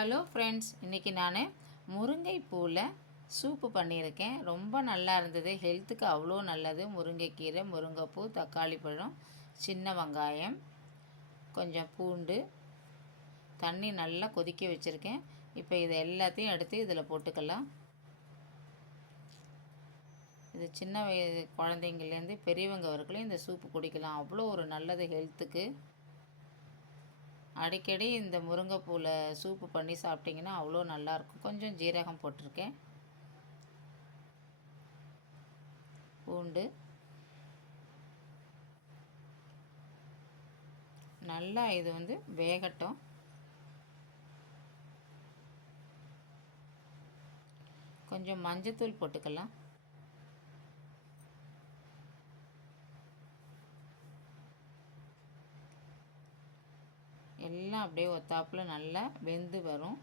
Hello friends, இன்றைக்கி நான் முருங்கை பூவில் சூப்பு பண்ணியிருக்கேன். ரொம்ப நல்லா இருந்தது. ஹெல்த்துக்கு அவ்வளோ நல்லது. முருங்கைக்கீரை, முருங்கைப்பூ, தக்காளி பழம், சின்ன வெங்காயம், கொஞ்சம் பூண்டு, தண்ணி நல்லா கொதிக்க வச்சுருக்கேன். இப்போ இதை எல்லாத்தையும் எடுத்து இதில் போட்டுக்கலாம். இது சின்ன வயது குழந்தைங்கள்லேருந்து பெரியவங்க வரைக்கும் இந்த சூப்பு குடிக்கலாம். அவ்வளோ ஒரு நல்லது ஹெல்த்துக்கு. அடிக்கடி இந்த முருங்கைப்பூவில் சூப்பு பண்ணி சாப்பிட்டிங்கன்னா அவ்வளோ நல்லாயிருக்கும். கொஞ்சம் ஜீரகம் போட்டிருக்கேன், பூண்டு, நல்லா இது வேகட்டும். கொஞ்சம் மஞ்சத்தூள் போட்டுக்கலாம். எல்லாம் அப்படியே ஒத்தாப்பில் நல்லா வெந்து வரும்.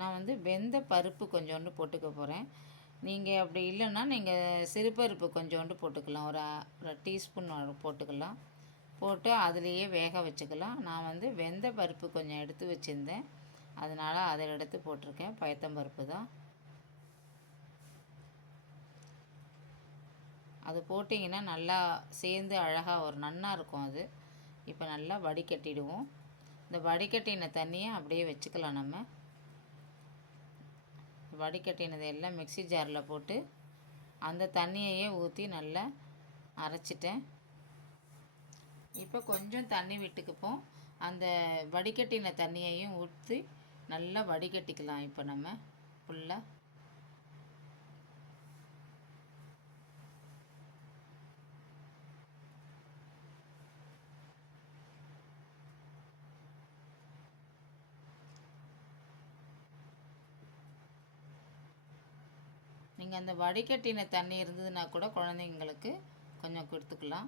நான் வெந்த பருப்பு கொஞ்சோண்டு போட்டுக்க போகிறேன். நீங்கள் அப்படி இல்லைன்னா நீங்கள் சிறுபருப்பு கொஞ்சோண்டு போட்டுக்கலாம். ஒரு டீஸ்பூன் போட்டுக்கலாம். போட்டு அதுலேயே வேக வச்சுக்கலாம். நான் வெந்த பருப்பு கொஞ்சம் எடுத்து வச்சுருந்தேன், அதனால் அதை எடுத்து போட்டிருக்கேன். பயத்தம்பருப்பு தான் அது. போட்டிங்கன்னா நல்லா சேர்ந்து அழகாக ஒரு நன்னா இருக்கும் அது. இப்போ நல்லா வடிகட்டிடுவோம். இந்த வடிகட்டின தண்ணியை அப்படியே வச்சுக்கலாம். நம்ம வடிகட்டினது எல்லாம் மிக்ஸி ஜாரில் போட்டு அந்த தண்ணியையே ஊற்றி நல்லா அரைச்சிட்டேன். இப்போ கொஞ்சம் தண்ணி விட்டுக்குப்போம். அந்த வடிகட்டின தண்ணியையும் ஊற்றி நல்லா வடிகட்டிக்கலாம். இப்போ நம்ம ஃபுல்லாக நீங்கள் அந்த வடிகட்டின தண்ணி இருந்ததுன்னா கூட குழந்தைங்களுக்கு கொஞ்சம் கொடுத்துக்கலாம்.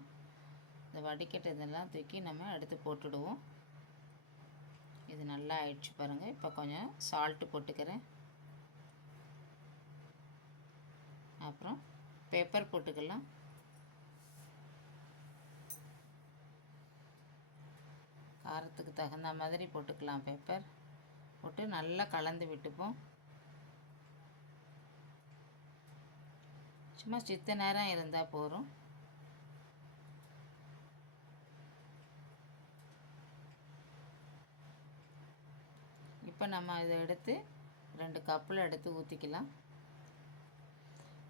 இந்த வடிகட்டினதெல்லாம் தூக்கி நம்ம எடுத்து போட்டுடுவோம். இது நல்லா ஆயிடுச்சு பாருங்கள். இப்போ கொஞ்சம் சால்ட்டு போட்டுக்கிறேன். அப்புறம் பெப்பர் போட்டுக்கலாம். காரத்துக்கு தகுந்த மாதிரி போட்டுக்கலாம். பெப்பர் போட்டு நல்லா கலந்து விட்டுப்போம். சும்மா சித்த நேரம் இருந்தால் போதும். இப்போ நம்ம இதை எடுத்து 2 கப்பில் எடுத்து ஊற்றிக்கலாம்.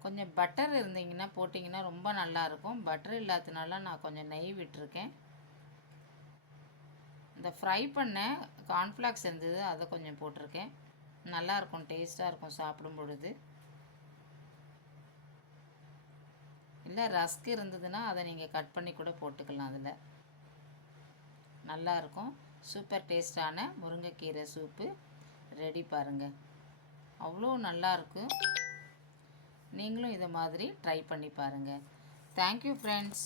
கொஞ்சம் பட்டர் இருந்தீங்கன்னா போட்டிங்கன்னா ரொம்ப நல்லாயிருக்கும். பட்டர் இல்லாததுனால நான் கொஞ்சம் நெய் விட்டுருக்கேன். இந்த ஃப்ரை பண்ண கார்ன்ஃப்ளாக்ஸ் இருந்தது, அதை கொஞ்சம் போட்டிருக்கேன். நல்லாயிருக்கும், டேஸ்ட்டாக இருக்கும் சாப்பிடும் பொழுது. இல்லை ரஸ்க் இருந்ததுன்னா அதை நீங்கள் கட் பண்ணி கூட போட்டுக்கலாம். அதில் நல்லாயிருக்கும். சூப்பர் டேஸ்டான முருங்கைக்கீரை சூப்பு ரெடி பாருங்கள். அவ்வளோ நல்லாயிருக்கும். நீங்களும் இதை மாதிரி ட்ரை பண்ணி பாருங்கள். Thank you friends.